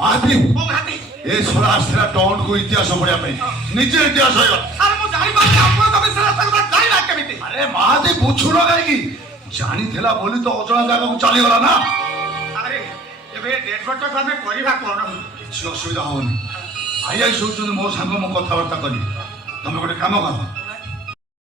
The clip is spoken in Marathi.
महाती ओ महाती ए छोरा आसला टाउन को इतिहास पढ़िया पे निजे इतिहास होगा अरे मु जानि पारे आपण तबे से रास्ता को जानिला केमिति अरे महाती पूछुलो काई की जानी थेला बोली तो अजणा जागा को चली गला ना अरे एबे डेट बट को हमें करिबा कोन କିଛି ଅସୁବିଧା ହବନି ଆଇ ଆଇ ଶୋଉଛନ୍ତି ମୋ ସାଙ୍ଗ ମୁଁ କଥାବାର୍ତ୍ତା କରିବି ତମେ ଗୋଟେ କାମ କର